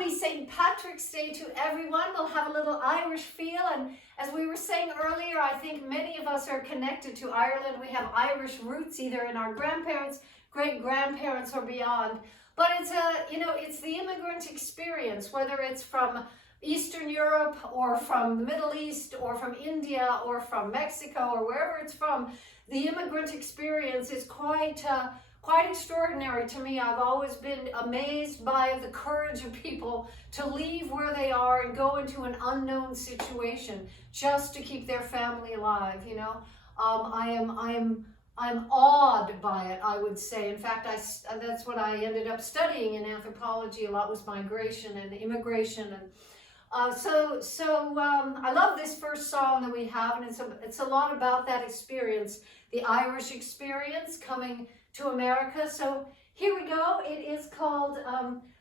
Happy St. Patrick's Day to everyone. We'll have a little Irish feel, and as we were saying earlier, I think many of us are connected to Ireland. We have Irish roots either in our grandparents, great-grandparents, or beyond. But it's it's the immigrant experience, whether it's from Eastern Europe or from the Middle East or from India or from Mexico or wherever it's from. The immigrant experience is quite extraordinary to me. I've always been amazed by the courage of people to leave where they are and go into an unknown situation just to keep their family alive. I'm awed by it, I would say. In fact, that's what I ended up studying in anthropology a lot, was migration and immigration. And I love this first song that we have, and it's a lot about that experience, the Irish experience coming to America. So here we go. It is called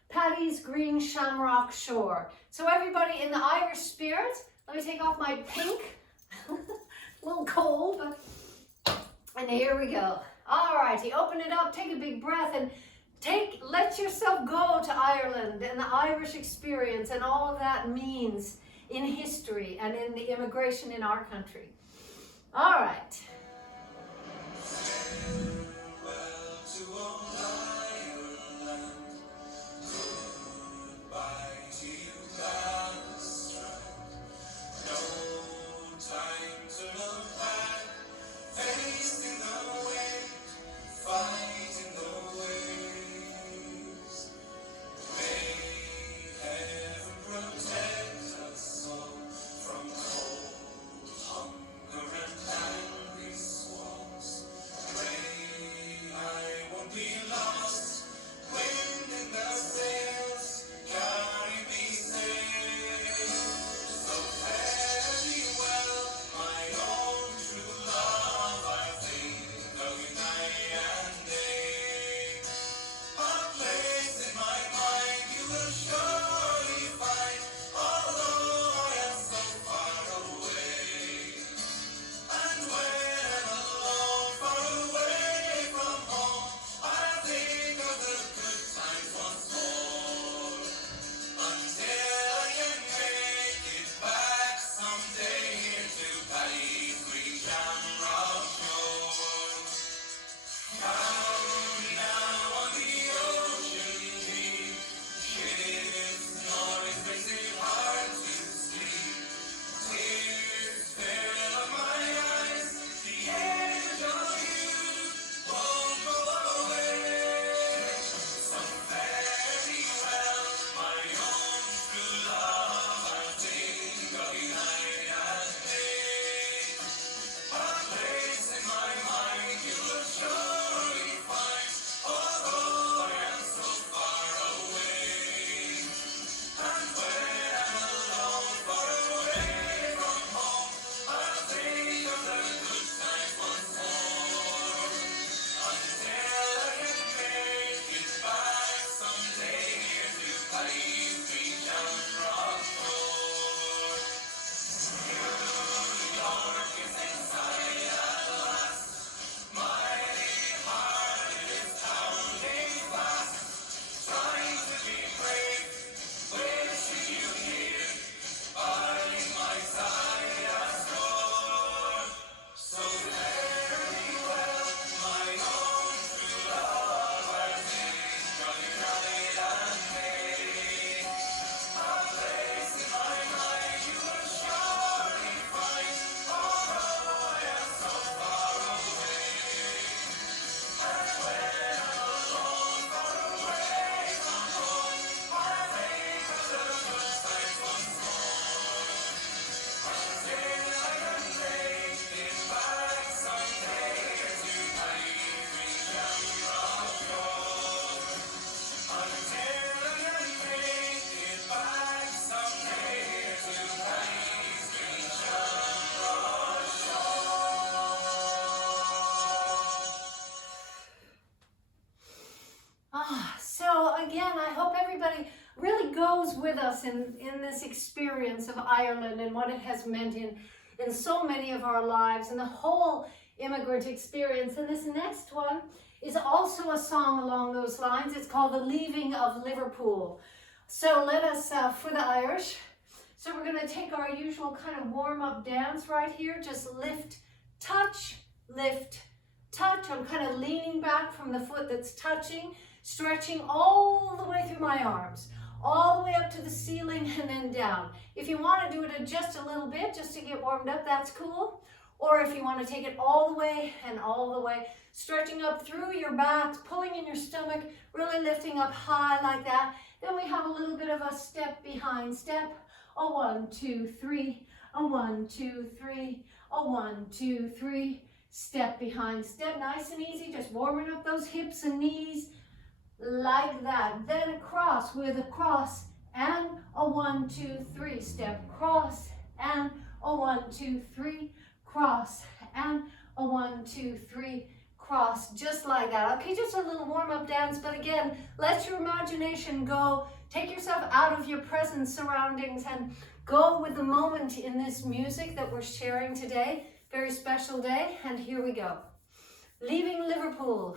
Paddy's Green Shamrock Shore. So everybody in the Irish spirit, let me take off my pink. A little cold, and here we go. All righty, open it up, take a big breath, and let yourself go to Ireland and the Irish experience and all of that means in history and in the immigration in our country. All right. Again, I hope everybody really goes with us in this experience of Ireland and what it has meant in so many of our lives and the whole immigrant experience. And this next one is also a song along those lines. It's called The Leaving of Liverpool. So let us, for the Irish, so we're going to take our usual kind of warm-up dance right here. Just lift, touch, lift, touch. I'm kind of leaning back from the foot that's touching, stretching all the way through my arms, all the way up to the ceiling and then down. If you want to do it just a little bit, just to get warmed up, that's cool. Or if you want to take it all the way and all the way, stretching up through your back, pulling in your stomach, really lifting up high like that. Then we have a little bit of a step behind step. A 1, 2, 3, a 1, 2, 3, a 1, 2, 3, step behind step. Nice and easy, just warming up those hips and knees like that. Then across with a cross and a 1, 2, 3, step cross and a 1, 2, 3, cross and a 1, 2, 3, cross, just like that. Okay, just a little warm-up dance, but again, let your imagination go. Take yourself out of your present surroundings and go with the moment in this music that we're sharing today. Very special day, and here we go. Leaving Liverpool.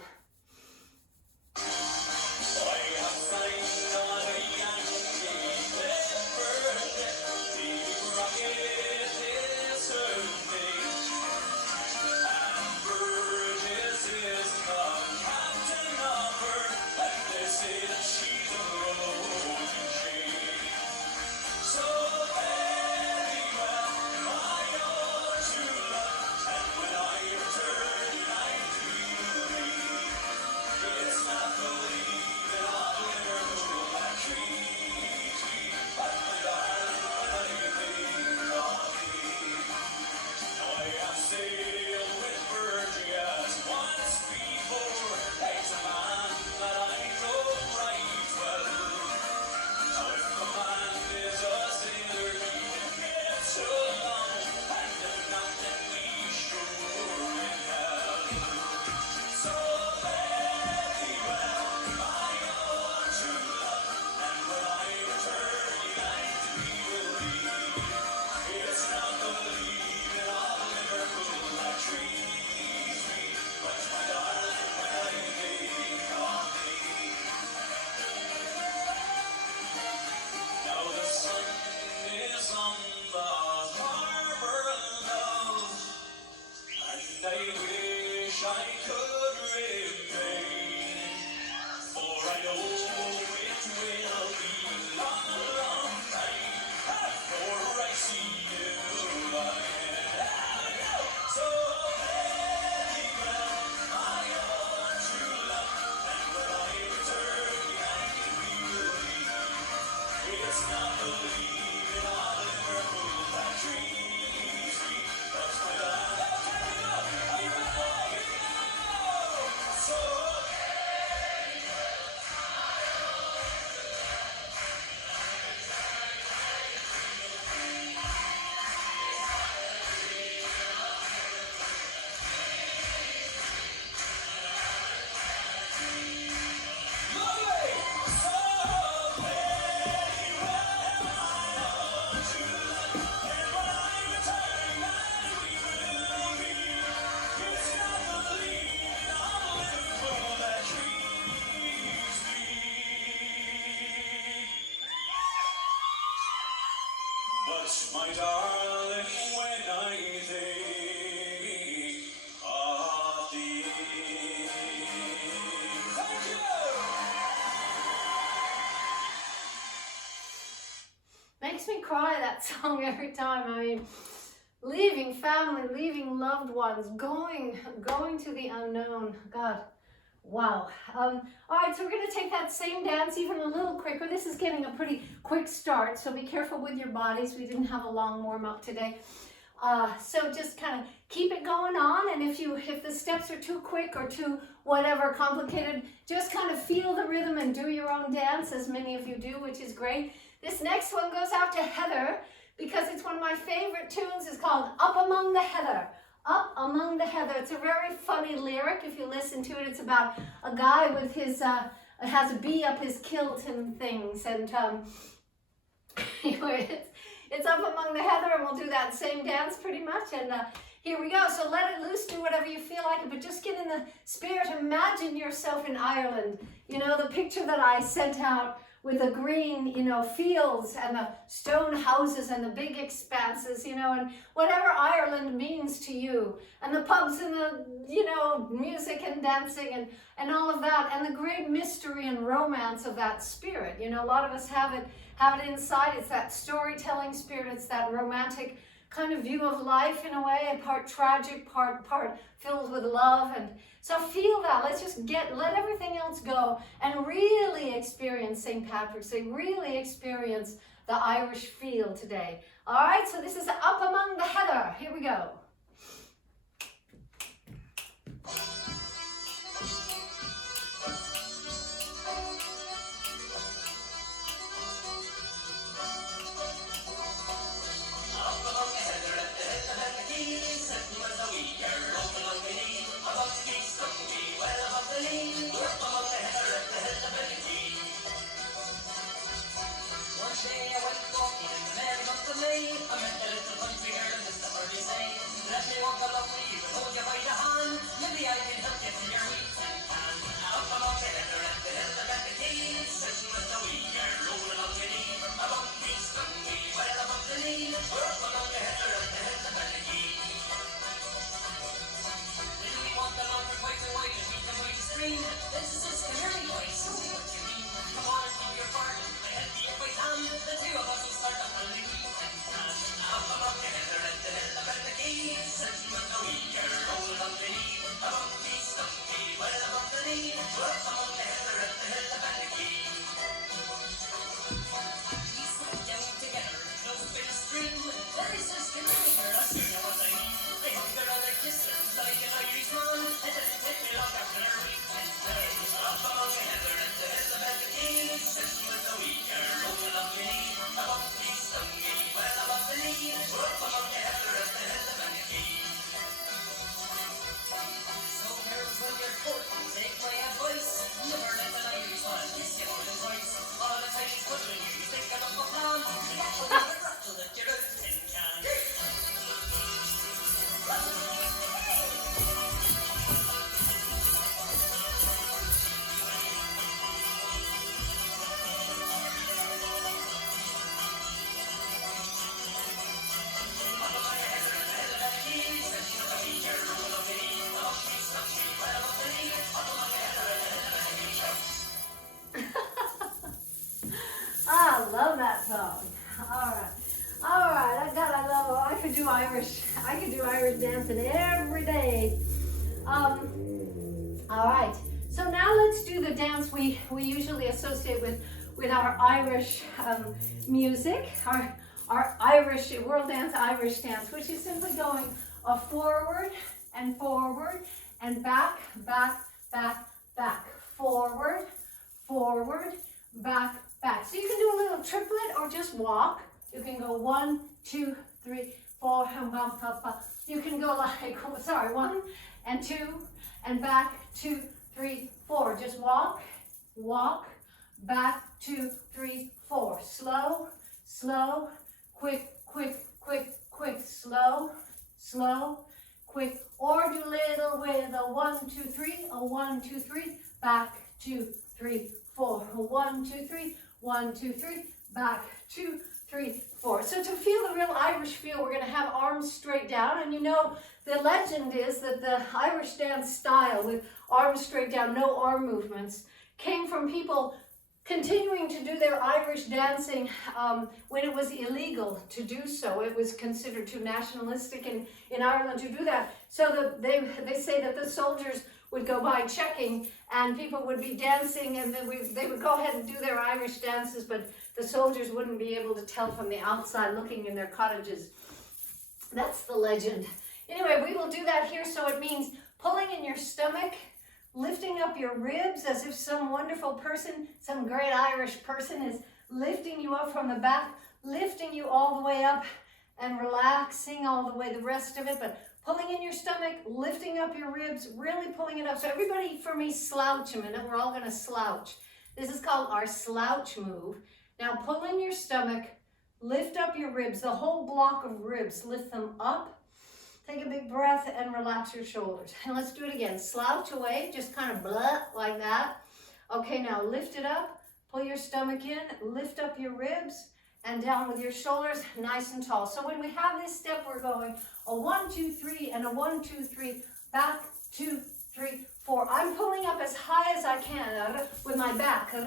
My darling, when I think of thee. Thank you! Makes me cry, that song, every time. I mean, leaving family, leaving loved ones, going to the unknown. God, wow. All right, so we're going to take that same dance even a little quicker. This is getting a pretty quick start, so be careful with your bodies. We didn't have a long warm-up today. So just kind of keep it going on, and if the steps are too quick or too whatever complicated, just kind of feel the rhythm and do your own dance, as many of you do, which is great. This next one goes out to Heather, because it's one of my favorite tunes. It's called Up Among the Heather. Up Among the Heather. It's a very funny lyric if you listen to it. It's about a guy with his, has a bee up his kilt and things. And anyway, it's Up Among the Heather, and we'll do that same dance pretty much. And here we go. So let it loose, do whatever you feel like it, but just get in the spirit. Imagine yourself in Ireland. You know, the picture that I sent out with the green, you know, fields and the stone houses and the big expanses, you know, and whatever Ireland means to you, and the pubs and the, you know, music and dancing and all of that, and the great mystery and romance of that spirit. You know, a lot of us have it inside. It's that storytelling spirit. It's that romantic kind of view of life in a way, part tragic, part filled with love. And so feel that. Let's just let everything else go and really experience St. Patrick's Day, really experience the Irish feel today. All right, so this is Up Among the Heather. Here we go. I love that song. All right. I could do Irish dancing every day. All right. So now let's do the dance we usually associate with our Irish music, our Irish world dance, Irish dance, which is simply going forward and back, forward, back. So you can do a little triplet or just walk. You can go 1, 2, 3, 4, and bump. You can go like, 1 and 2, and back, 2, 3, 4. Just walk, back, 2, 3, 4. Slow, quick, slow, quick. Or do little with a 1, 2, 3, a 1, 2, 3, back, 2, 3, 4. 1, 2, 3, 1, 2, 3, back, 2, 3, 4. So to feel the real Irish feel, we're going to have arms straight down. And you know, the legend is that the Irish dance style with arms straight down, no arm movements, came from people continuing to do their Irish dancing when it was illegal to do so. It was considered too nationalistic in Ireland to do that. So they say that the soldiers would go by checking and people would be dancing, and then they would go ahead and do their Irish dances, but the soldiers wouldn't be able to tell from the outside looking in their cottages. That's the legend. Anyway, we will do that here. So it means pulling in your stomach, lifting up your ribs as if some wonderful person, some great Irish person is lifting you up from the back, lifting you all the way up and relaxing all the way the rest of it, but pulling in your stomach, lifting up your ribs, really pulling it up. So everybody for me, slouch a minute. We're all going to slouch. This is called our slouch move. Now pull in your stomach, lift up your ribs, the whole block of ribs, lift them up. Take a big breath and relax your shoulders. And let's do it again. Slouch away, just kind of blah, like that. Okay, now lift it up, Pull your stomach in, lift up your ribs, and down with your shoulders, nice and tall. So when we have this step, we're going a 1, 2, 3, and a 1, 2, 3, back, 2, 3, 4. I'm pulling up as high as I can with my back. Then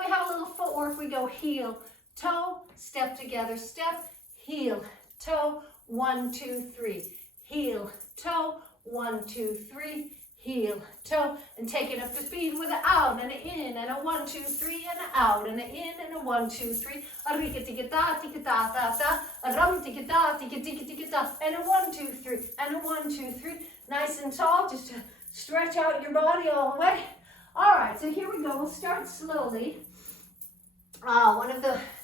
we have a little footwork. We go heel, toe, step together, step, heel, toe, 1, 2, 3, heel, toe, 1, 2, 3, heel, toe, and take it up to speed with an out and an in and a 1, 2, 3 and an out and an in and a 1, 2, 3. A rika tika ta tika ta ta ta. A rum tika ta tika tika tika ta. And a 1, 2, 3 and a 1, 2, 3. Nice and tall, just to stretch out your body all the way. All right, so here we go. We'll start slowly.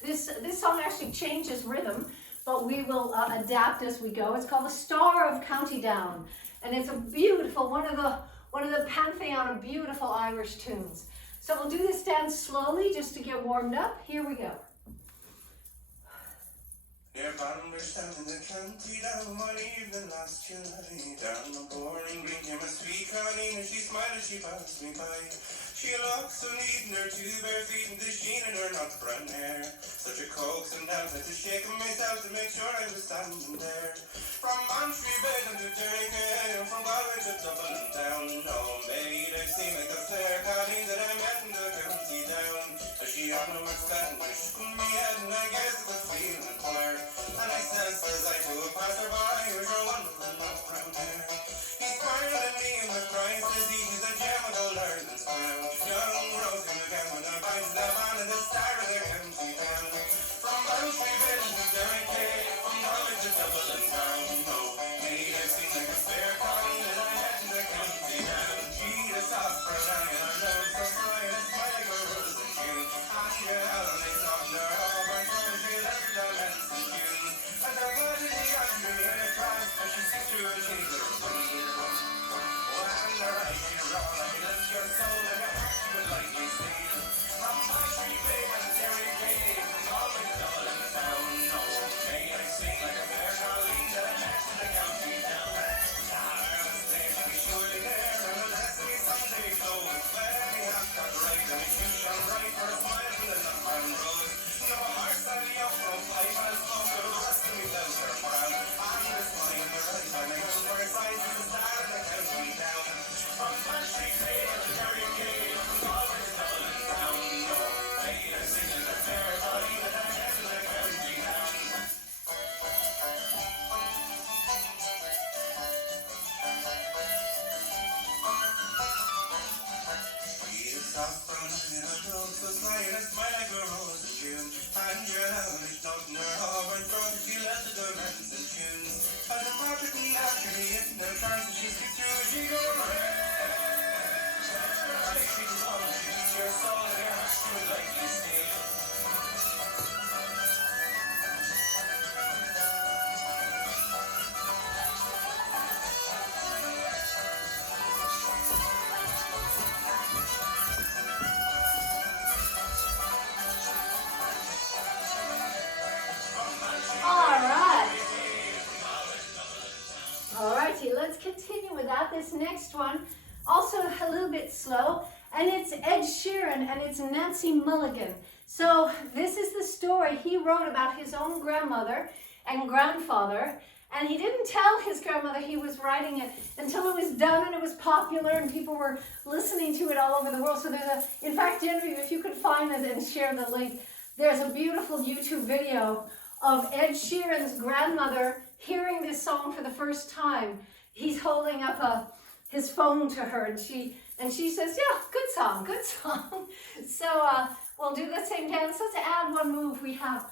This song actually changes rhythm, but we will adapt as we go. It's called The Star of County Down, and it's a beautiful one of the pantheon of beautiful Irish tunes. So we'll do this dance slowly just to get warmed up. Here we go. Their band were standing the county down one evening last July. Down the boring green came a sweet Carolina. She smiled as she passed me by. She looked so neat in her 2 bare feet and the sheen in her not brown hair. Such a coaxing dance, I had to shake myself to make sure I was standing there. From Montreal Bay to Derry, from Galway to Dublin town. No maid I've seen like the fair Colleen that I met in the county down. As she on the wax stand, I shook my head and I guess I was feeling queer. And I sensed as I flew past her by, with her wonderful not brown hair. He smiled at me and was crying, says he's a gem of old Ireland's crown. Young rose in the gown when I bind them on and the star of the county town. From Montreal Bay to Derry, from Galway to Dublin town. No maid I've seen like a fair Colleen that I met in the county down. She the soft brown eye and her nose so bright, and smile like a rose in June. And your Helen they softened her auburn tones, she left the rents in June. And her body the country in a class, but she sees through a shade of blue. Oh, and her eyes she roll like lift your soul and her heart she would lightly steal. From Montreal Bay and Derry Bay, from Galway to Dublin town. No maid I've seen like a fair Colleen that I met in the county down. Ireland's day to be surely there, and will ask me someday go with fair. Me hat got right and me shoes shone bright for a smile from the nut man rose. No horse and me up, no pipe and smoke, the rest of me bells are brown. And the smile in her eyes and I go for a sight is the star of the county down. From Montreal Bay to Derry Gay, from Galway to Dublin town. No maid I've seen like a fair Colleen that I met in the county down. He is soft brown and her nose so sly and a smile like a rose in June. And your Helen note in her auburn throat, she left the rents in tunes. And her magic and naturally in the trance, she skipped through she go right. She was all she was your soul and her heart she would lightly steal. Alrighty, let's continue with that. This next one, also a little bit slow, and it's Ed Sheeran and it's Nancy Mulligan. So this is the story he wrote about his own grandmother and grandfather, and he didn't tell his grandmother he was writing it until it was done and it was popular and people were listening to it all over the world. So in fact, Genevieve, if you could find it and share the link, there's a beautiful YouTube video of Ed Sheeran's grandmother hearing this song for the first time. He's holding up his phone to her, and she says, "Yeah, good song, good song." So we'll do the same dance. Let's add one move. We have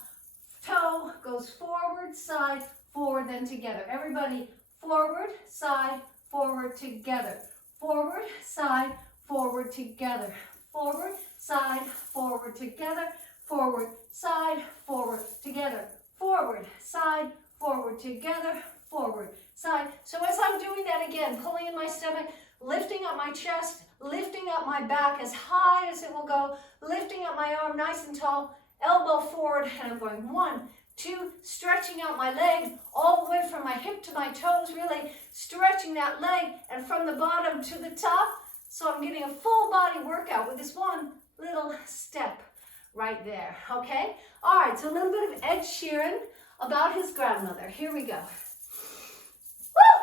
toe goes forward, side, forward, then together. Everybody, forward, side, forward, together. Forward, side, forward, together. Forward, side, forward, together. Forward, side, forward, together. Forward, side, forward, together. Forward, side. So as I'm doing that again, pulling in my stomach, lifting up my chest, lifting up my back as high as it will go, lifting up my arm nice and tall, elbow forward, and I'm going 1, 2, stretching out my leg all the way from my hip to my toes, really stretching that leg, and from the bottom to the top. So I'm getting a full body workout with this one little step right there, okay? All right, so a little bit of Ed Sheeran about his grandmother. Here we go. Woo!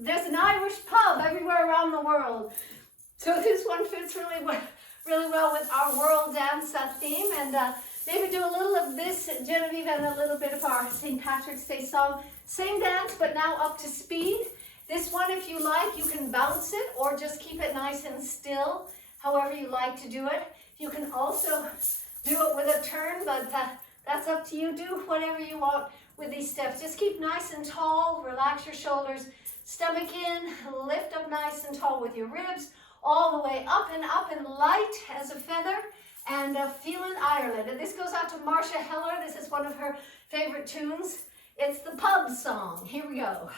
There's an Irish pub everywhere around the world. So this one fits really well with our world dance theme. And maybe do a little of this, Genevieve, and a little bit of our St. Patrick's Day song. Same dance, but now up to speed. This one, if you like, you can bounce it or just keep it nice and still, however you like to do it. You can also do it with a turn, but that's up to you. Do whatever you want with these steps. Just keep nice and tall, relax your shoulders, stomach in, lift up nice and tall with your ribs, all the way up and light as a feather, and feeling Ireland. And this goes out to Marcia Heller. This is one of her favorite tunes. It's the pub song. Here we go.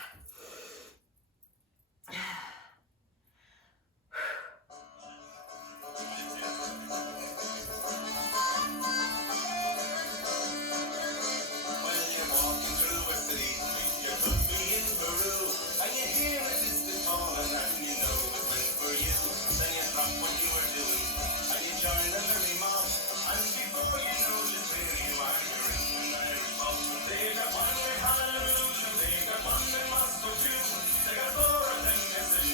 They got one in Moscow too. They got four of them.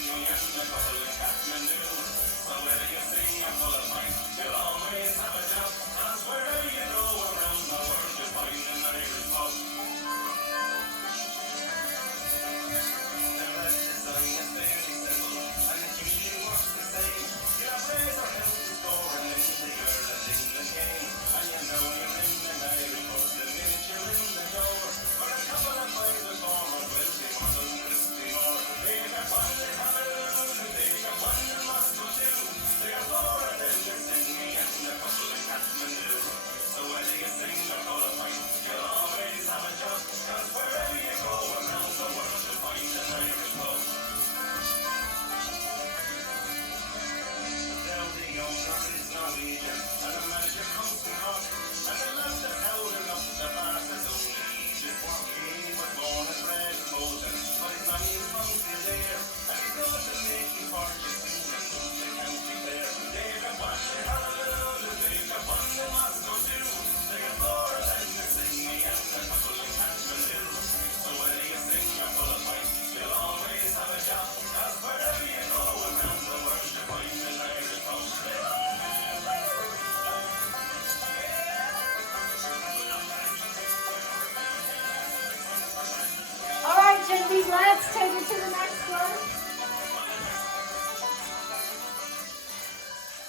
let's take it to the next one.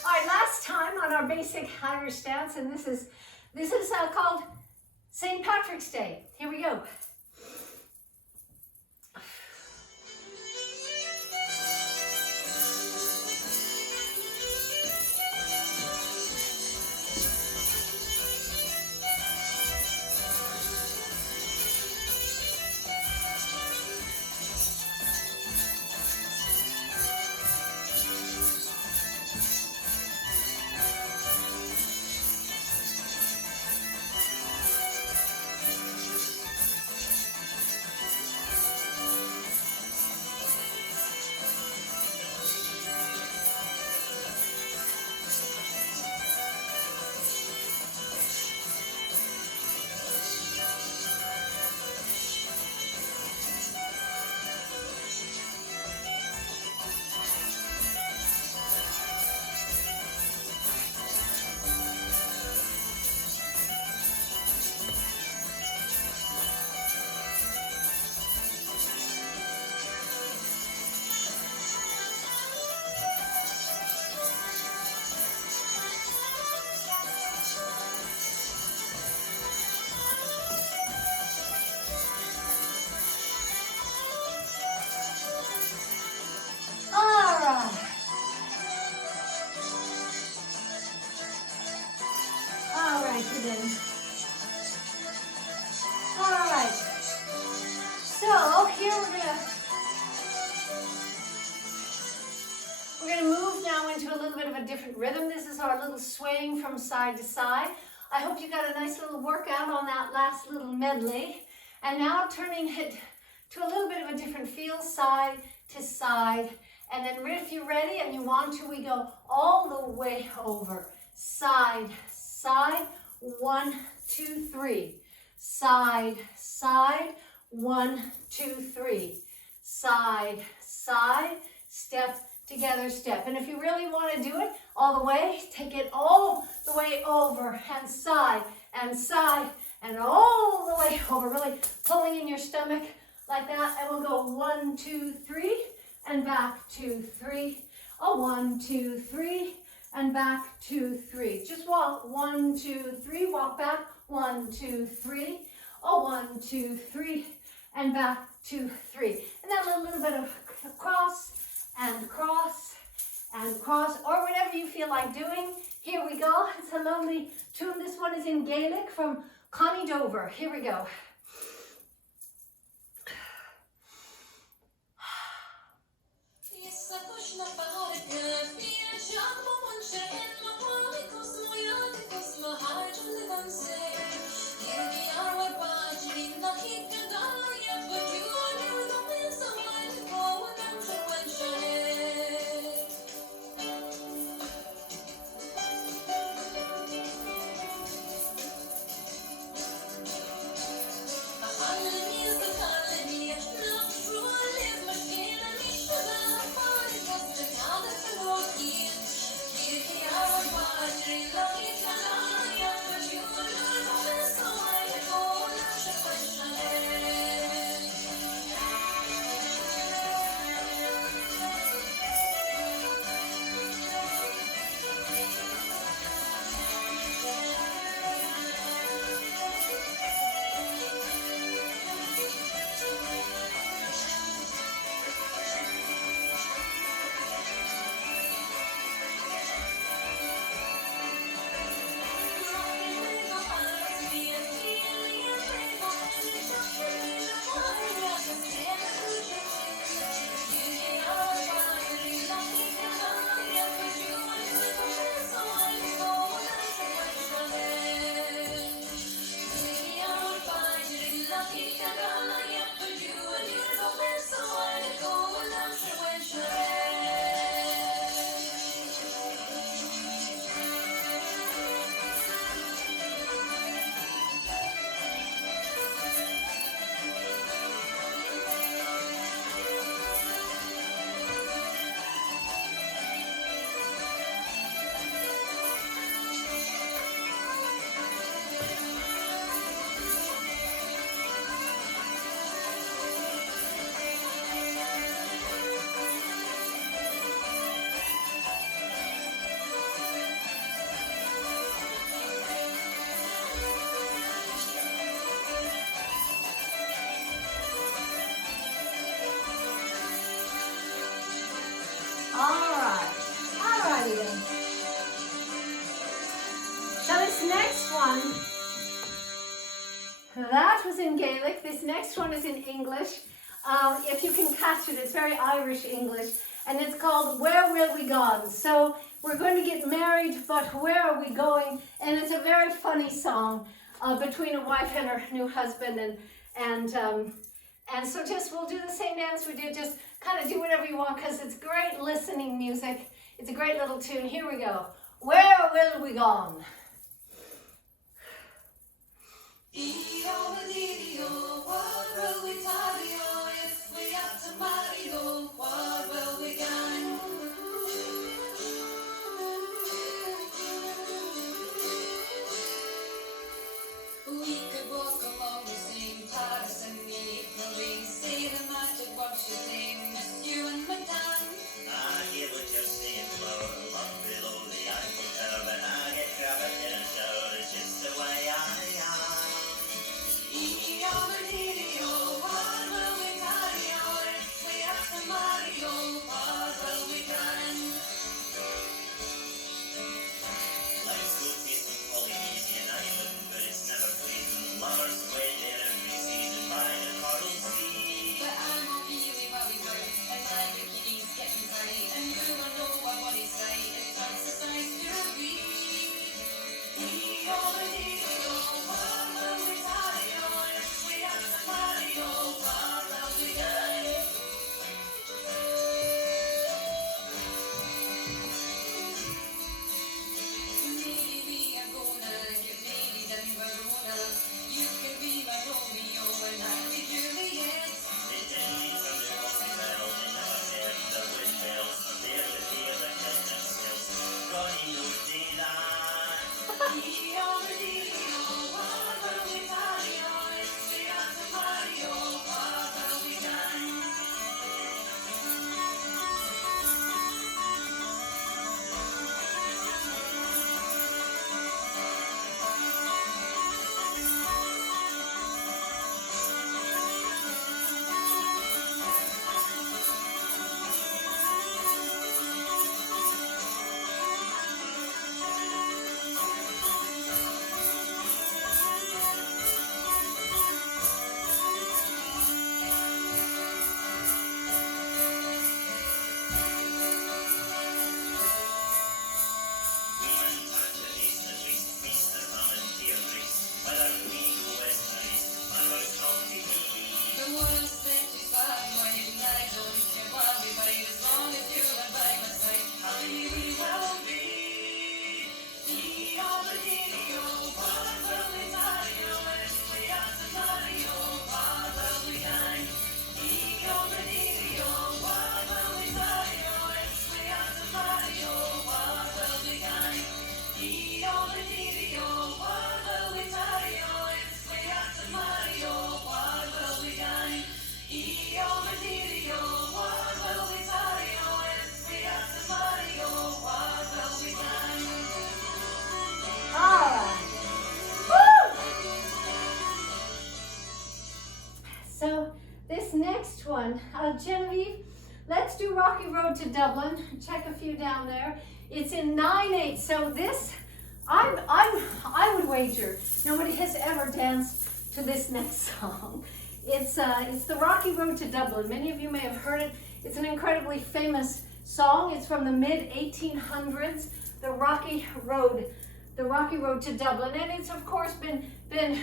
All right, last time on our basic Irish stance, and this is called St. Patrick's Day. Here we go. Alright, so here we're gonna move now into a little bit of a different rhythm. This is our little swaying from side to side. I hope you got a nice little workout on that last little medley. And now turning it to a little bit of a different feel, side to side. And then if you're ready and you want to, we go all the way over. Side, side, 1, 2, 3. Side, side, 1, 2, 3. Side, side, step, together, step. And if you really want to do it all the way, take it all the way over and side, and all the way over, really pulling in your stomach like that. And we'll go 1, 2, 3, and back, 2, 3. Oh, 1, 2, 3, and back, 2, 3. Just walk, 1, 2, 3, walk back, 1, 2, 3. Oh, 1, 2, 3, and back, 2, 3. And then a little bit of cross, and cross, and cross, or whatever you feel like doing. Here we go. It's a lovely tune. This one is in Gaelic from Connie Dover. Here we go. That was in Gaelic. This next one is in English. If you can catch it, it's very Irish English. And it's called Where Will We Gone? So we're going to get married, but where are we going? And it's a very funny song between a wife and her new husband. And so just we'll do the same dance we did. Just kind of do whatever you want because it's great listening music. It's a great little tune. Here we go. Where will we gone? So this next one, Genevieve, let's do Rocky Road to Dublin. Check a few down there. It's in 9/8. So this, I would wager nobody has ever danced to this next song. It's the Rocky Road to Dublin. Many of you may have heard it. It's an incredibly famous song. It's from the mid-1800s. The Rocky Road to Dublin, and it's of course been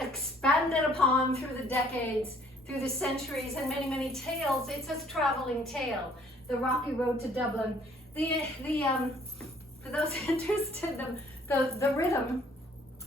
expanded upon through the decades, through the centuries, and many tales. It's a traveling tale, the Rocky Road to Dublin. For those interested, the rhythm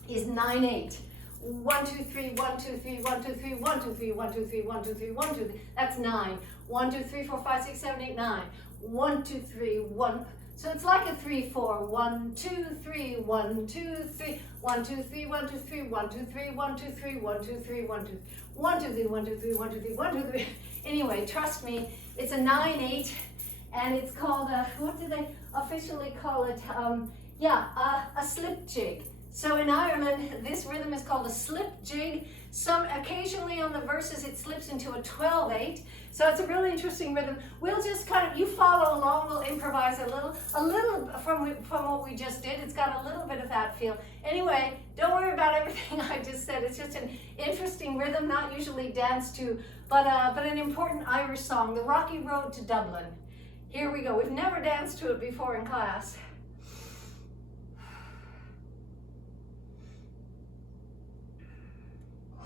is 9/8. 1 2 3 1 2 3 1 2 3 1 2 3 1 2 3 1 2 3 1 2 3. That's 9. 1 2 3 4 5 6 7 8 9. 1 2 3 1. So it's like a 3/4. 1 2 3 1 2 3 1 2 3 1 2 3 1 2 3 1 2 3 1 2 3 1 2 1 2 3 1 2 3 1 2 3 1 2 3. Anyway, trust me, it's a 9/8, and it's called what do they officially call it? A slip jig. So in Ireland, this rhythm is called a slip jig. Occasionally on the verses it slips into a 12/8. So it's a really interesting rhythm. We'll just you follow along, we'll improvise a little from what we just did. It's got a little bit of that feel. Anyway, don't worry about everything I just said. said, it's just an interesting rhythm, not usually danced to, but an important Irish song, The Rocky Road to Dublin. Here we go. We've never danced to it before in class.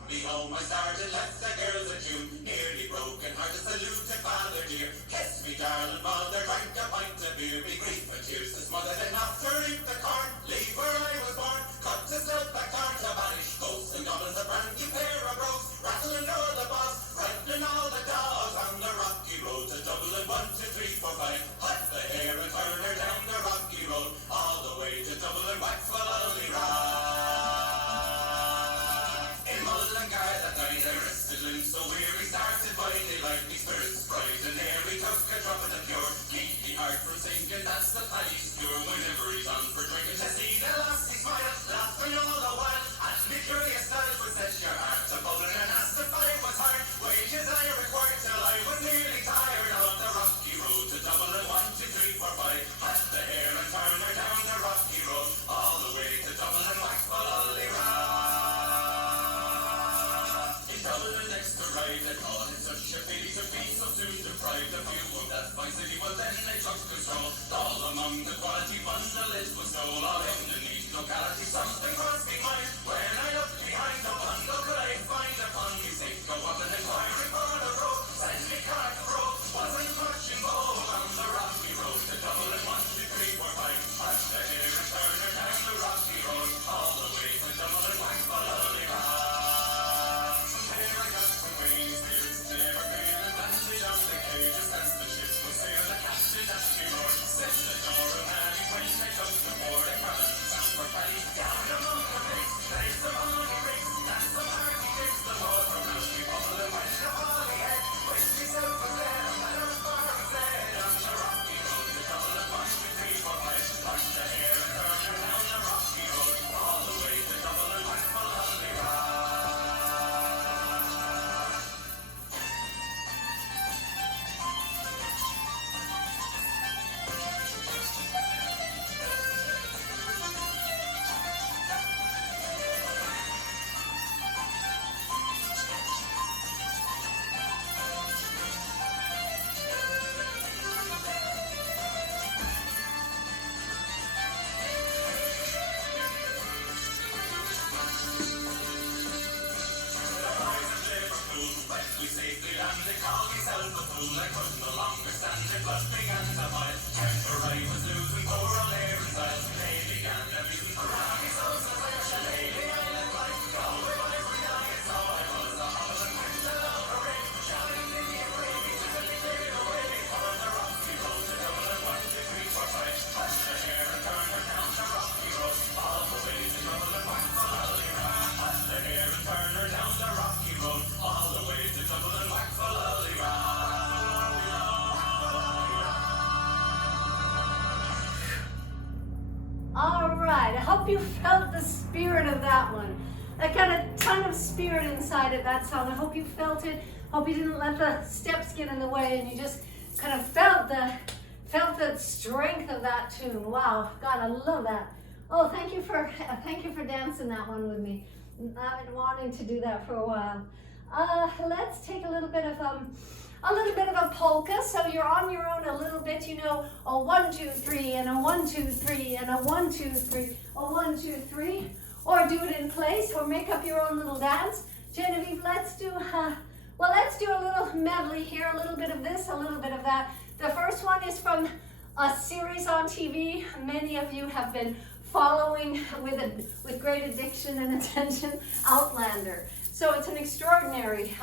Behold, my sergeant left the girls a tune, nearly broken heart to salute to father dear. Kiss me, darling mother, drank a pint of beer, me grief and tears to smother, then after reap the corn, leave where I was born, cut to still back down to banish, ghosts and goblins, a brand new pair of brogues, rattling o'er the boss, frightening all the dogs on the rocky road to Dublin. 1, 2, 3, 4, 5, hut the hare and turn her down the rocky road, all the way to Dublin, Waxwell, only so weary started by daylight, me spirits bright, and ere we took a drop of the pure, keep me heart from sinking, that's the paddy's cure. Whenever he's on for drinking, to see the lassie smile, laughing all the while, and me curious eyes would set your heart to bubbling, and as the fight was hard, wages I required till I was nearly tired of the rocky road to Dublin. 1, 2, 3, 4, 5, hut the hare and turn her down the rocky road, all the way to Dublin, Waxwell, only they call it such a pity to be so soon deprived of you of that fine city. Well then they took control, all among the quality bundle it was stole, all in the neat locality. Something crossed me mind when I looked behind the bundle, could I find upon me safe go up and inquiring for the road, send me cart road, wasn't much in vogue on the rocky road to Dublin. 1, 2, 3, 4, 5, hut the hare and turn her down the rocky road, all the way to Dublin, Waxwell, only You felt the spirit of that one. That got a ton of spirit inside of that song. I hope you felt it. Hope you didn't let the steps get in the way and you just kind of felt the strength of that tune. Wow, God, I love that. Oh, thank you for dancing that one with me. I've been wanting to do that for a while. Let's take a little bit of a polka. So you're on your own a little bit, you know, a 1, 2, 3, and a 1, 2, 3, and a 1, 2, 3, a 1, 2, 3, or do it in place, or make up your own little dance. Genevieve, let's do a little medley here, a little bit of this, a little bit of that. The first one is from a series on TV. Many of you have been following with great addiction and attention, Outlander. So it's an extraordinary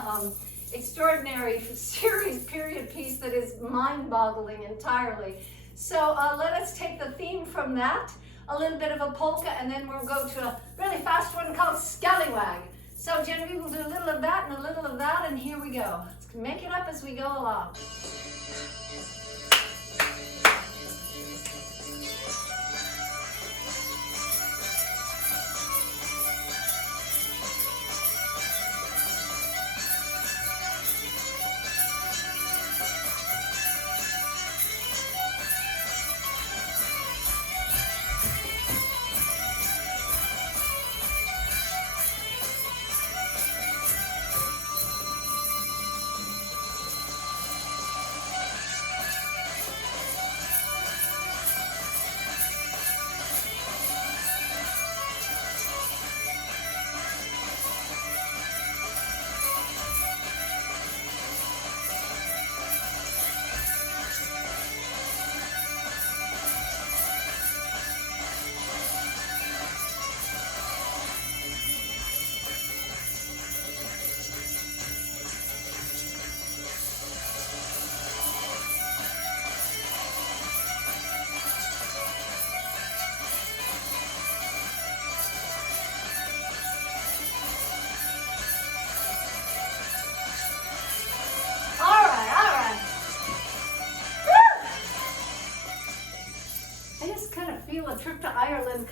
series period piece that is mind-boggling entirely. So let us take the theme from that, a little bit of a polka, and then we'll go to a really fast one called Scallywag. So Genevieve will do a little of that and a little of that, and here we go. Let's make it up as we go along.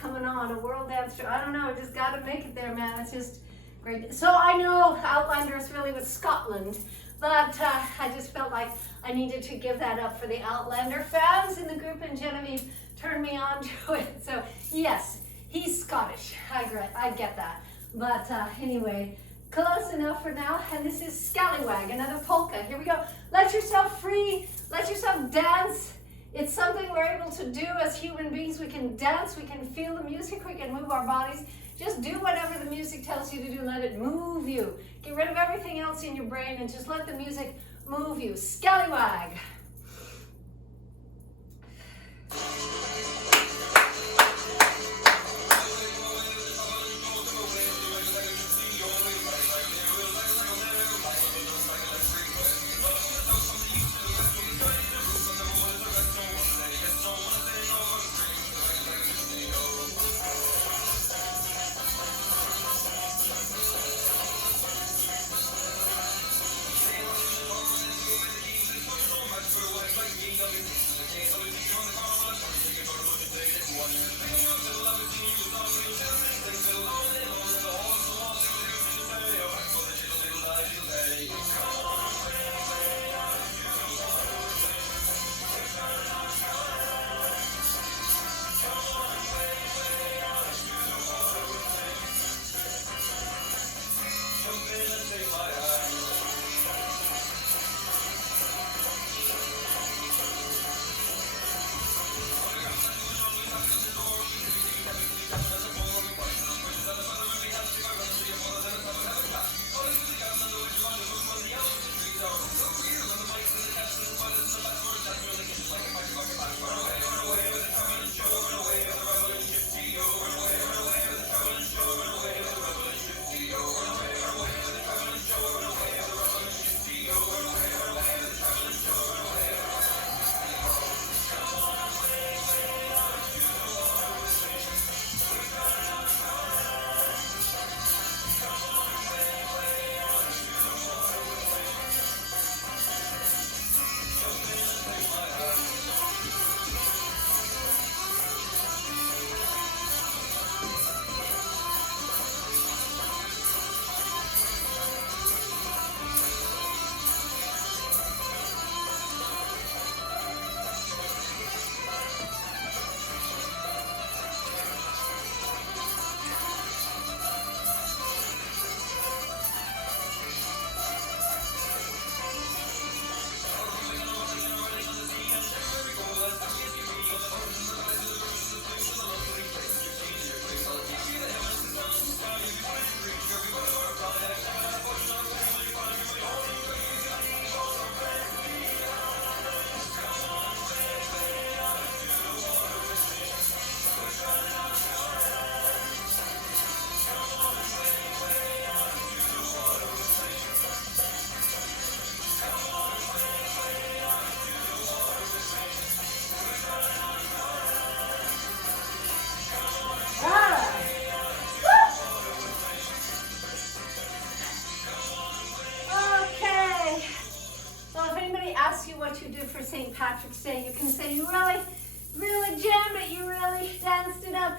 coming on, a world dance show. I don't know, just got to make it there, man. It's just great. So I know Outlanders really was Scotland, but I just felt like I needed to give that up for the Outlander fans in the group, and Genevieve turned me on to it. So yes, he's Scottish. I get that. But anyway, close enough for now. And this is Scallywag, another polka. Here we go. Let yourself free. Let yourself dance. It's something we're able to do as human beings. We can dance. We can feel the music. We can move our bodies. Just do whatever the music tells you to do. Let it move you. Get rid of everything else in your brain and just let the music move you. Scallywag. What you do for St. Patrick's Day, you can say you really jammed it, you really danced it up,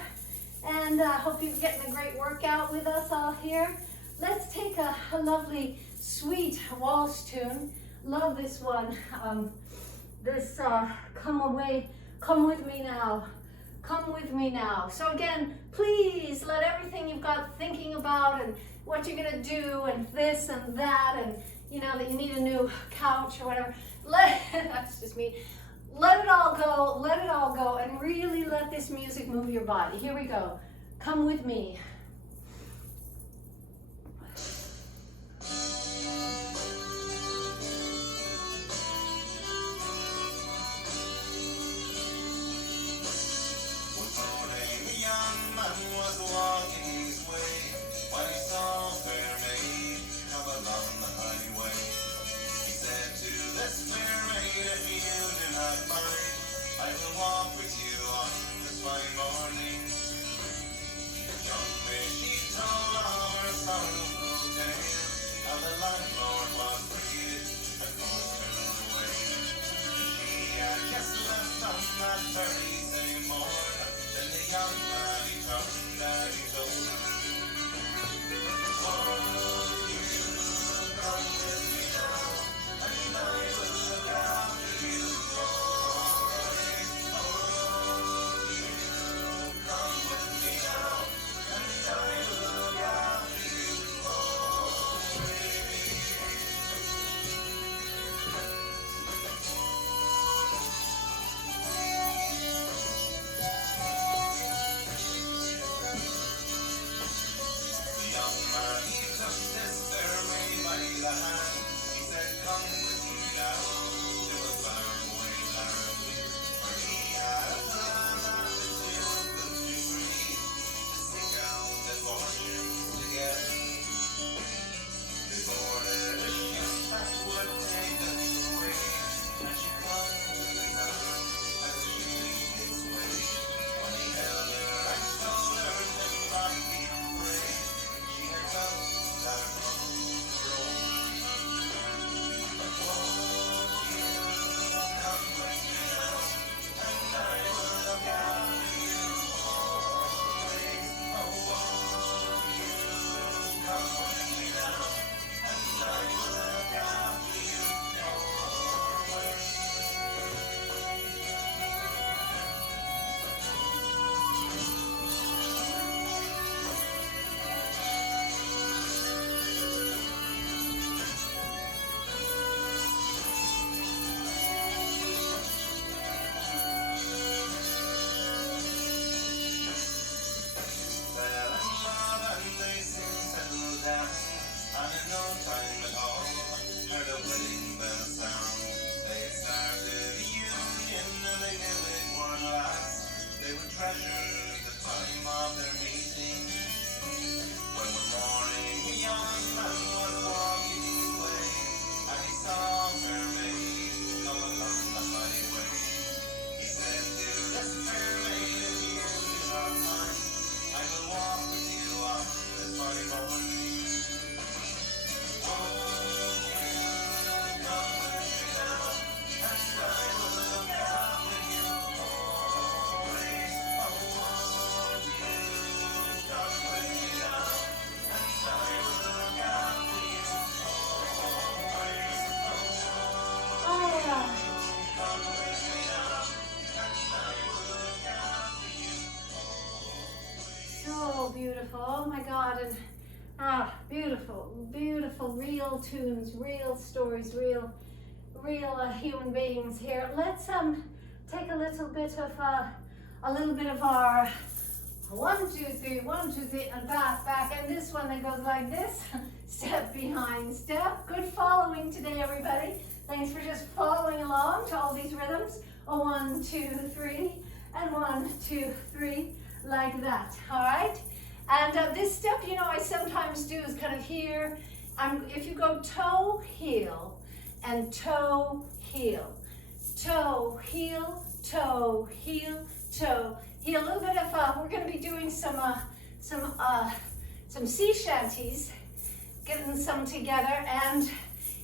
and hope you're getting a great workout with us all here. Let's take a lovely, sweet waltz tune. Love this one. Come with me now. Come with me now. So again, please let everything you've got thinking about and what you're gonna do and this and that and that you need a new couch or whatever. That's just me. Let it all go, and really let this music move your body. Here we go. Come with me. Very same morning, then the young man Beautiful. Oh my God. And beautiful, beautiful, real tunes, real stories, real human beings here. Let's take a little bit of our 1, 2, 3, 1, 2, 3, and back, and this one that goes like this. Step behind step. Good following today, everybody. Thanks for just following along to all these rhythms. 1, 2, 3, and 1, 2, 3, like that. All right. And this step, you know, I sometimes do is kind of here. If you go toe, heel, and toe, heel, toe, heel, toe, heel, toe, heel. A little bit of we're going to be doing some sea shanties, getting some together. And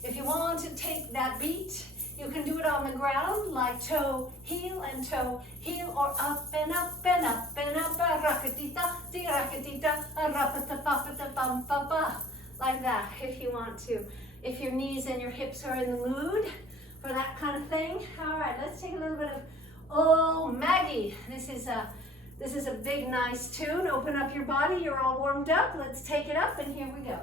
if you want to take that beat, you can do it on the ground, like toe, heel, or up and up and up and up, rakatita, rakatita, rapata, papata, bum, ba, like that, if you want to. If your knees and your hips are in the mood for that kind of thing. All right, let's take a little bit of Oh Maggie. This is a big, nice tune. Open up your body. You're all warmed up. Let's take it up, and here we go.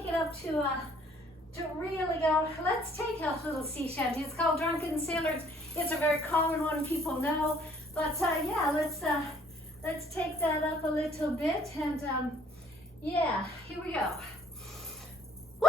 take it up to really go. Let's take a little sea shanty. It's called Drunken Sailors. It's a very common one, people know. But yeah, let's take that up a little bit, and yeah, here we go. Woo!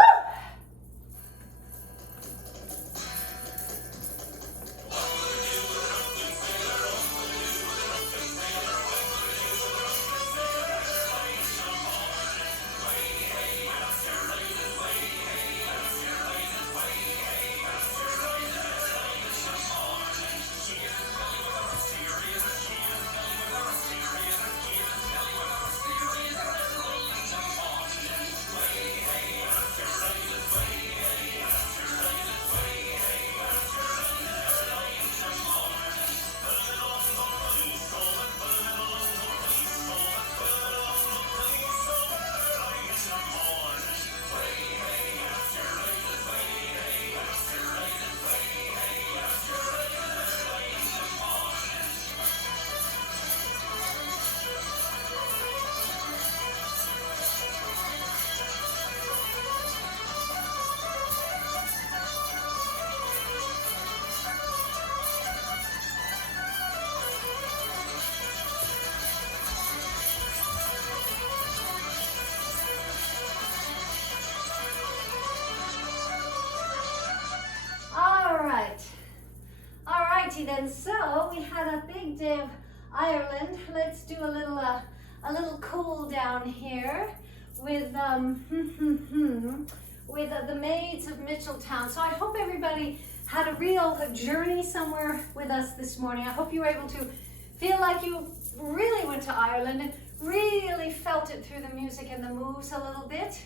Then, so we had a big day of Ireland. Let's do a little cool down here with with the Maids of Mitchelstown. So I hope everybody had a real journey somewhere with us this morning. I hope you were able to feel like you really went to Ireland and really felt it through the music and the moves a little bit.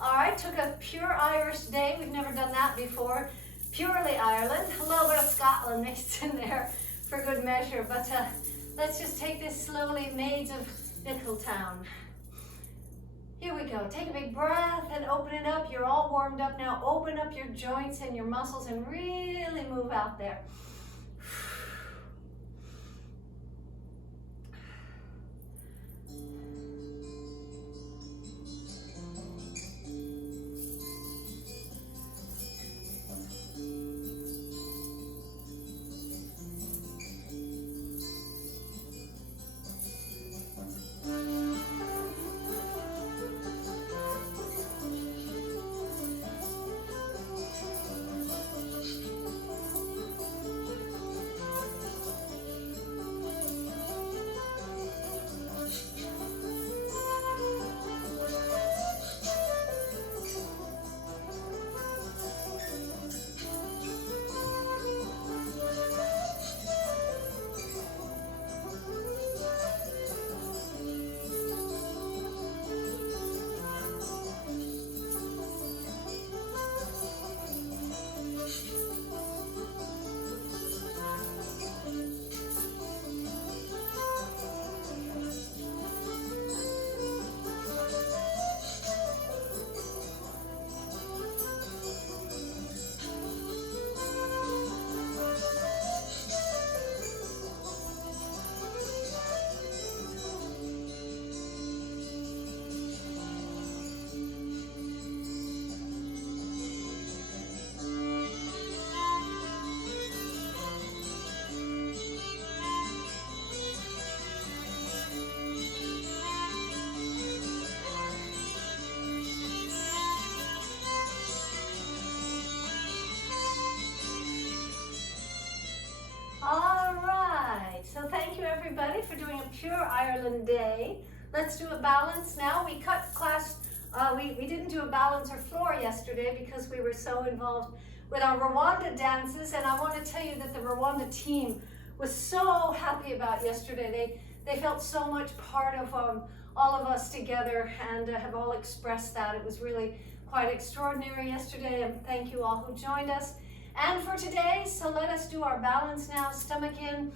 All right, took a pure Irish day. We've never done that before. Purely Ireland, a little bit of Scotland mixed in there for good measure, but let's just take this slowly. Maids of Mitchelstown. Here we go. Take a big breath and open it up. You're all warmed up now. Open up your joints and your muscles and really move out there. Everybody for doing a pure Ireland day. Let's do a balance now. We cut class, we didn't do a balance or floor yesterday because we were so involved with our Rwanda dances, and I want to tell you that the Rwanda team was so happy about yesterday. They felt so much part of all of us together and have all expressed that. It was really quite extraordinary yesterday, and thank you all who joined us. And for today, so let us do our balance now. Stomach in.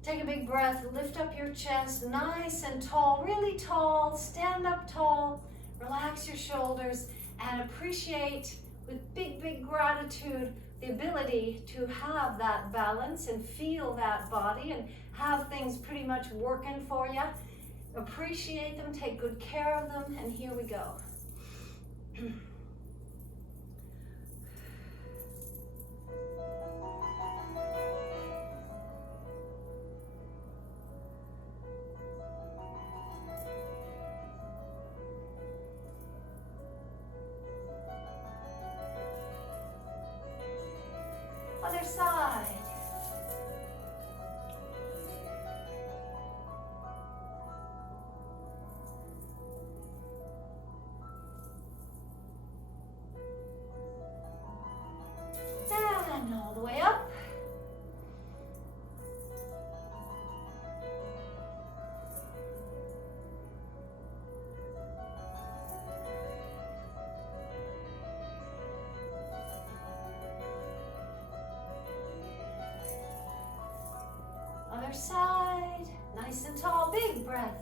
Take a big breath, lift up your chest, nice and tall, really tall, stand up tall, relax your shoulders, and appreciate with big, big gratitude the ability to have that balance and feel that body and have things pretty much working for you. Appreciate them, take good care of them, and here we go. Other side. And all the way up. Other side, nice and tall, big breath.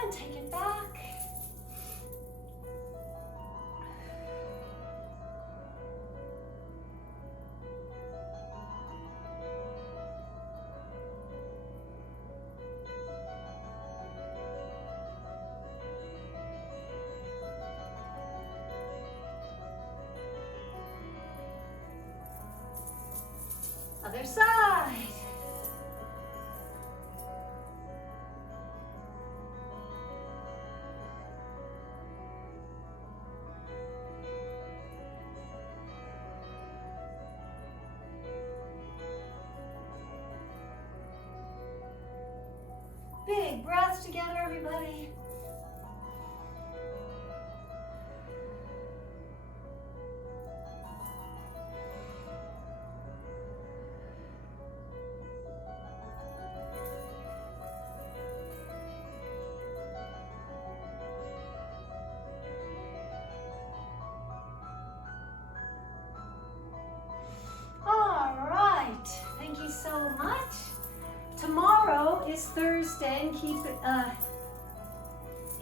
And take it back. Other side. Big breaths together, everybody. Thank you so much. Tomorrow is Thursday, and keep it,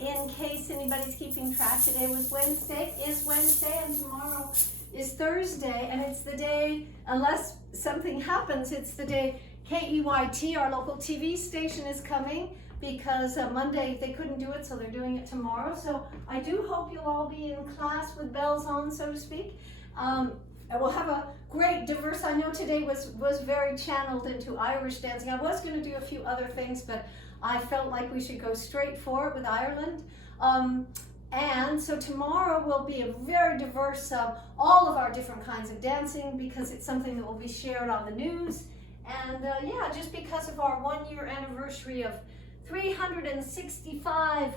in case anybody's keeping track, today was Wednesday, and tomorrow is Thursday, and it's the day, unless something happens, it's the day KEYT, our local TV station, is coming, because Monday they couldn't do it, so they're doing it tomorrow. So I do hope you'll all be in class with bells on, so to speak. And we'll have a great diverse, I know today was very channeled into Irish dancing. I was going to do a few other things, but I felt like we should go straight for it with Ireland. And so tomorrow will be a very diverse, all of our different kinds of dancing, because it's something that will be shared on the news. And yeah, just because of our 1 year anniversary of 365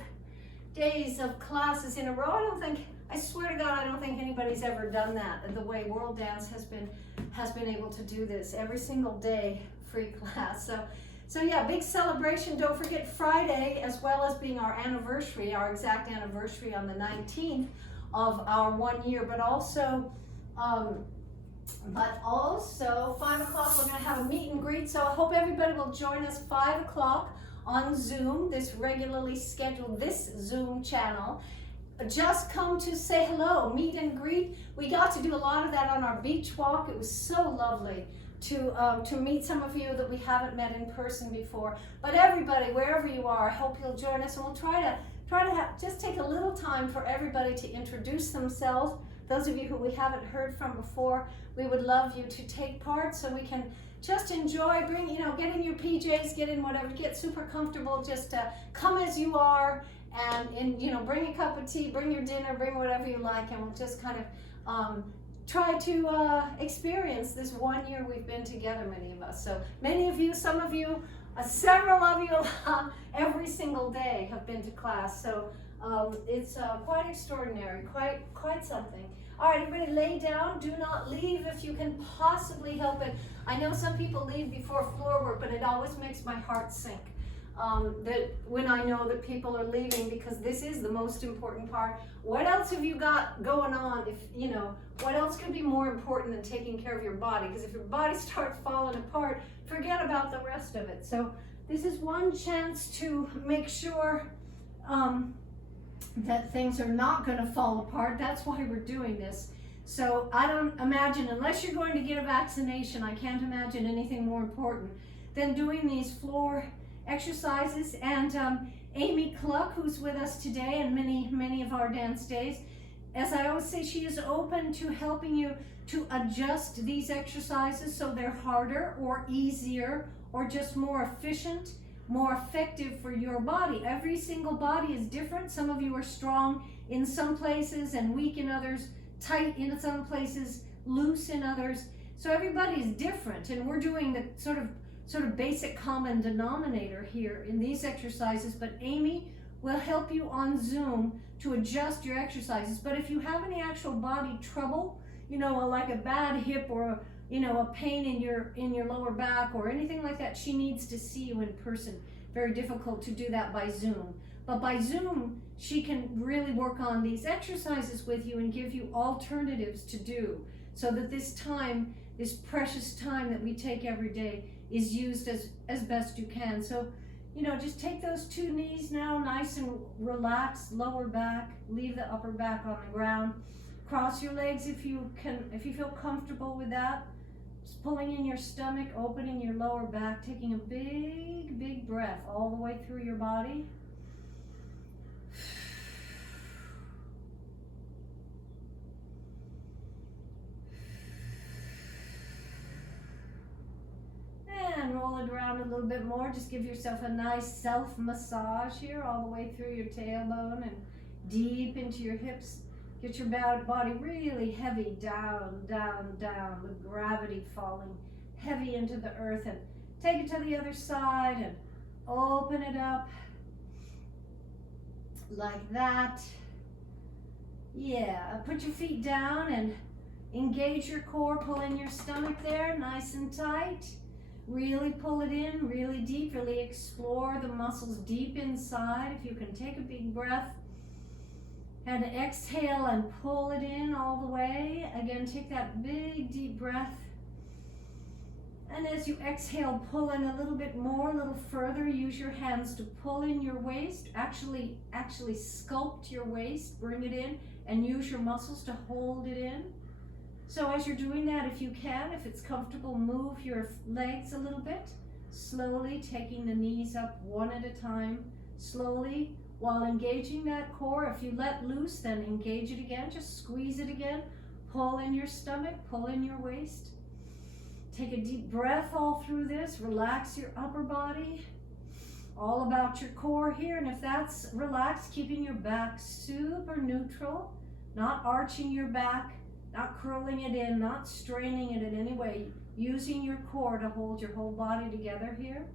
days of classes in a row, I swear to God, I don't think anybody's ever done that, the way World Dance has been able to do this every single day, free class. So yeah, big celebration. Don't forget Friday, as well as being our anniversary, our exact anniversary on the 19th of our 1 year, but also 5 o'clock, we're gonna have a meet and greet. So I hope everybody will join us 5 o'clock on Zoom, this regularly scheduled, this Zoom channel. Just come to say hello, meet and greet. We got to do a lot of that on our beach walk. It was so lovely to meet some of you that we haven't met in person before. But everybody, wherever you are, I hope you'll join us, and we'll try to just take a little time for everybody to introduce themselves. Those of you who we haven't heard from before, we would love you to take part so we can just enjoy, get in your PJs, get in whatever, get super comfortable, just come as you are. And bring a cup of tea, bring your dinner, bring whatever you like, and we'll just kind of try to experience this 1 year we've been together, many of us. So many of you, some of you, several of you, every single day have been to class. So it's quite extraordinary, quite something. All right, everybody lay down. Do not leave if you can possibly help it. I know some people leave before floor work, but it always makes my heart sink. That when I know that people are leaving, because this is the most important part. What else have you got going on? What else could be more important than taking care of your body? Because if your body starts falling apart, forget about the rest of it. So this is one chance to make sure that things are not going to fall apart. That's why we're doing this. So I don't imagine, unless you're going to get a vaccination, I can't imagine anything more important than doing these floor exercises. And Amy Cluck, who's with us today and many of our dance days, as I always say, she is open to helping you to adjust these exercises so they're harder or easier or just more efficient, more effective for your body. Every single body is different. Some of you are strong in some places and weak in others, tight in some places, loose in others. So everybody's different, and we're doing the sort of basic common denominator here in these exercises. But Amy will help you on Zoom to adjust your exercises. But if you have any actual body trouble, like a bad hip or a pain in your lower back or anything like that, she needs to see you in person. Very difficult to do that by Zoom. But by Zoom, she can really work on these exercises with you and give you alternatives to do, so that this time, this precious time that we take every day, is used as best you can. So, just take those two knees now, nice and relaxed, lower back, leave the upper back on the ground. Cross your legs if you feel comfortable with that. Just pulling in your stomach, opening your lower back, taking a big breath all the way through your body. And roll it around a little bit more. Just give yourself a nice self-massage here all the way through your tailbone and deep into your hips. Get your body really heavy down, with gravity falling heavy into the earth. And take it to the other side and open it up like that. Yeah, put your feet down and engage your core. Pull in your stomach there, nice and tight. Really pull it in, really deep. Really explore the muscles deep inside. If you can take a big breath and exhale and pull it in all the way. Again, take that big deep breath. And as you exhale, pull in a little bit more, a little further. Use your hands to pull in your waist. Actually sculpt your waist, bring it in, and use your muscles to hold it in. So as you're doing that, if you can, if it's comfortable, move your legs a little bit. Slowly taking the knees up one at a time. Slowly, while engaging that core. If you let loose, then engage it again. Just squeeze it again. Pull in your stomach, pull in your waist. Take a deep breath all through this. Relax your upper body. All about your core here. And if that's relaxed, keeping your back super neutral, not arching your back, not curling it in, not straining it in any way. Using your core to hold your whole body together here.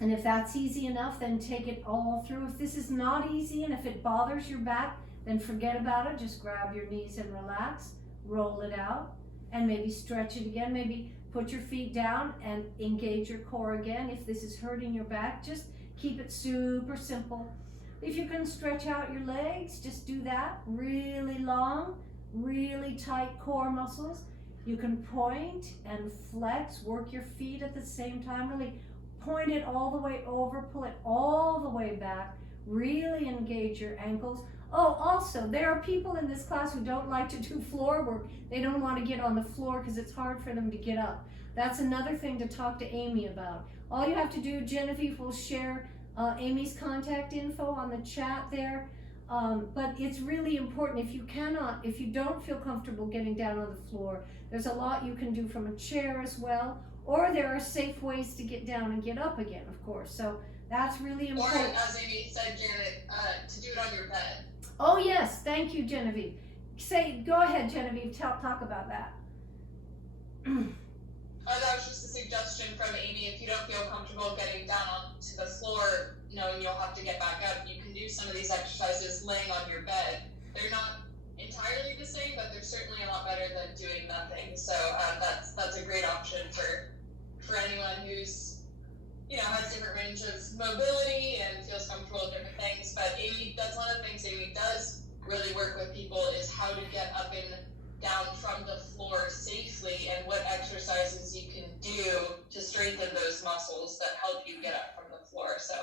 And if that's easy enough, then take it all through. If this is not easy and if it bothers your back, then forget about it. Just grab your knees and relax. Roll it out and maybe stretch it again. Maybe put your feet down and engage your core again. If this is hurting your back, just keep it super simple. If you can stretch out your legs, just do that. Really long, really tight core muscles. You can point and flex, work your feet at the same time. Really point it all the way over, pull it all the way back. Really engage your ankles. Oh, also, there are people in this class who don't like to do floor work. They don't want to get on the floor because it's hard for them to get up. That's another thing to talk to Amy about. All you have to do, Genevieve will share Amy's contact info on the chat there. But it's really important, if you don't feel comfortable getting down on the floor, there's a lot you can do from a chair as well, or there are safe ways to get down and get up again, of course. So that's really important. Or, as Amy said, Janet, to do it on your bed. Oh yes, thank you, Genevieve. Go ahead, Genevieve, talk about that. That was just a suggestion from Amy. If you don't feel comfortable getting down onto the floor, knowing you'll have to get back up, you can do some of these exercises laying on your bed. They're not entirely the same, but they're certainly a lot better than doing nothing. So that's a great option for anyone who's has different range of mobility and feels comfortable with different things. But that's one of the things Amy does really work with people, is how to get up in down from the floor safely and what exercises you can do to strengthen those muscles that help you get up from the floor. So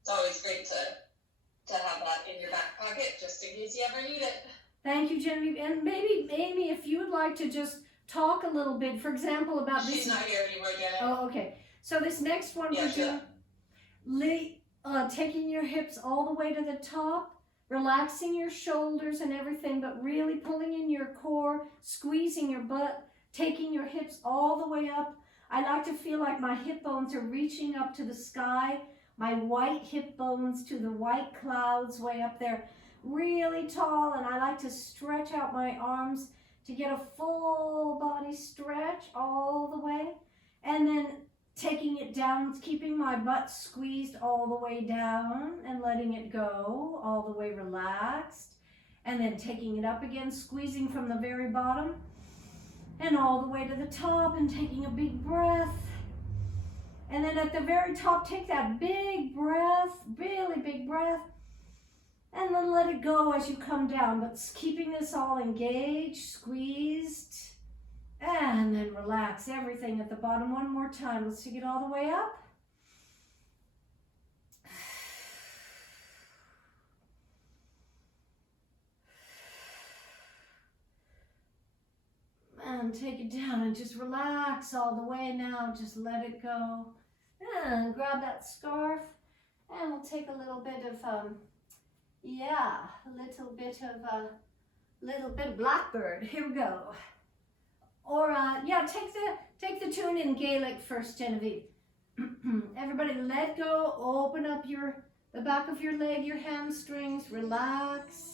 it's always great to have that in your back pocket just in case you ever need it. Thank you, Genevieve. And maybe, Amy, if you would like to just talk a little bit, for example, about this. She's not here anymore, Janet. Oh, okay. So this next one Yeah, we're doing, taking your hips all the way to the top, relaxing your shoulders and everything, but really pulling in your core, squeezing your butt, taking your hips all the way up. I like to feel like my hip bones are reaching up to the sky, my white hip bones to the white clouds way up there, really tall, and I like to stretch out my arms to get a full body stretch all the way, and then taking it down, keeping my butt squeezed all the way down and letting it go all the way relaxed, and then taking it up again, squeezing from the very bottom and all the way to the top, and taking a big breath. And then at the very top, take that big breath, really big breath, and then let it go as you come down, but keeping this all engaged, squeezed, and then relax everything at the bottom one more time. Let's take it all the way up. And take it down and just relax all the way now. Just let it go. And grab that scarf, and we'll take a little bit of, a little bit of Blackbird. Here we go. Or, take the tune in Gaelic first, Genevieve. Everybody let go, open up the back of your leg, your hamstrings, relax.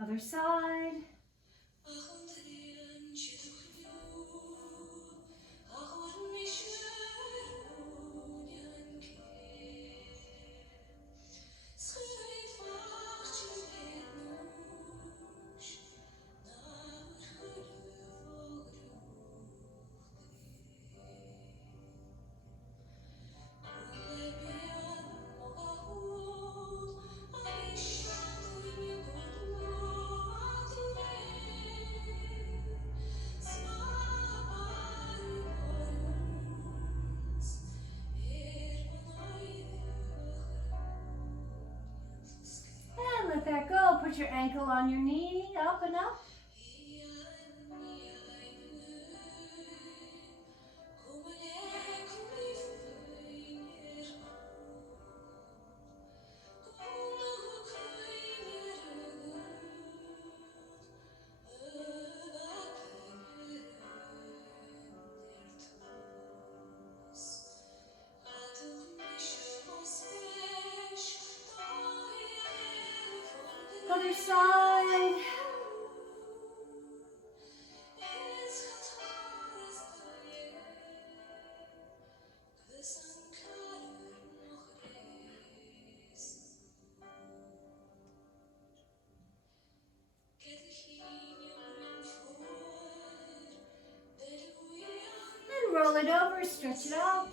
Other side. Let that go. Put your ankle on your knee, up and up. Other side. And roll it over, stretch it out.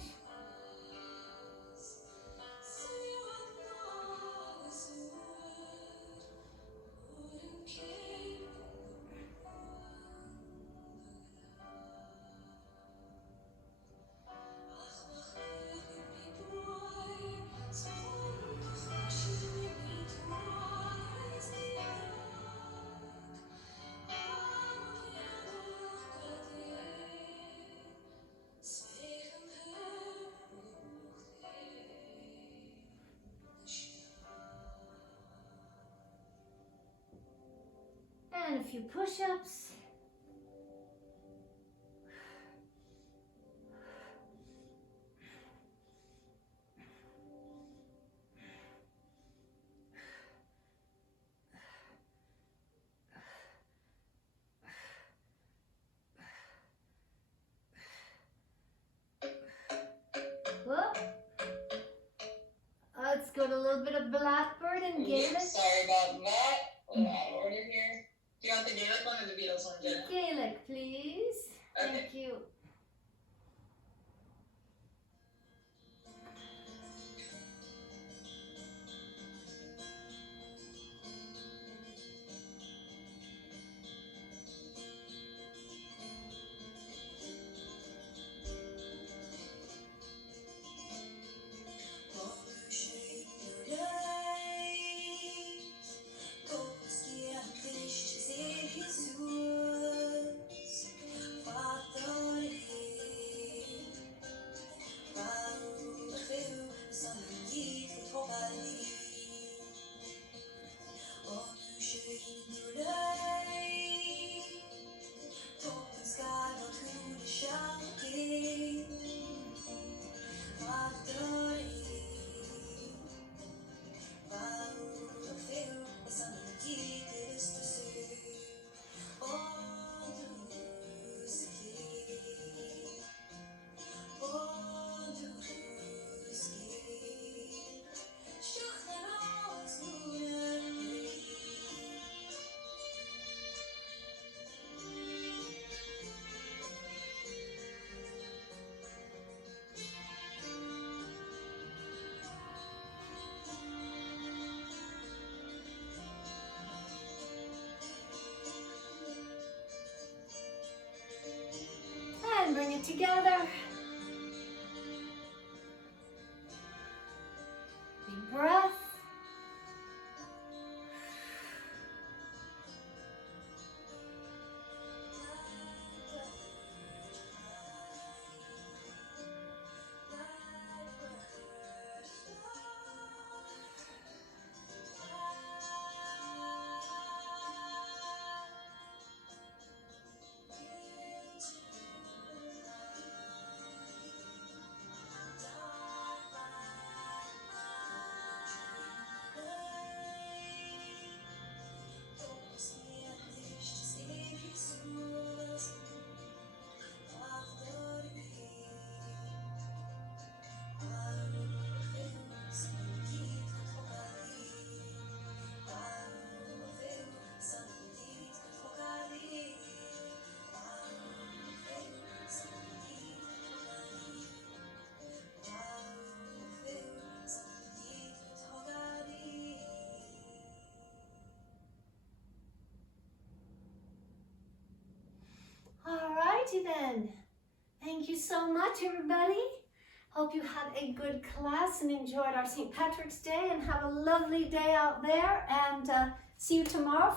And a few push-ups. Gaelic? Sorry about that. A little out of order here. Do you want the Gaelic one or the Beatles one, Jen? Gaelic, please. Okay. Thank you. And bring it together. Big breath. Alrighty then. Thank you so much, everybody. Hope you had a good class and enjoyed our St. Patrick's Day, and have a lovely day out there, and see you tomorrow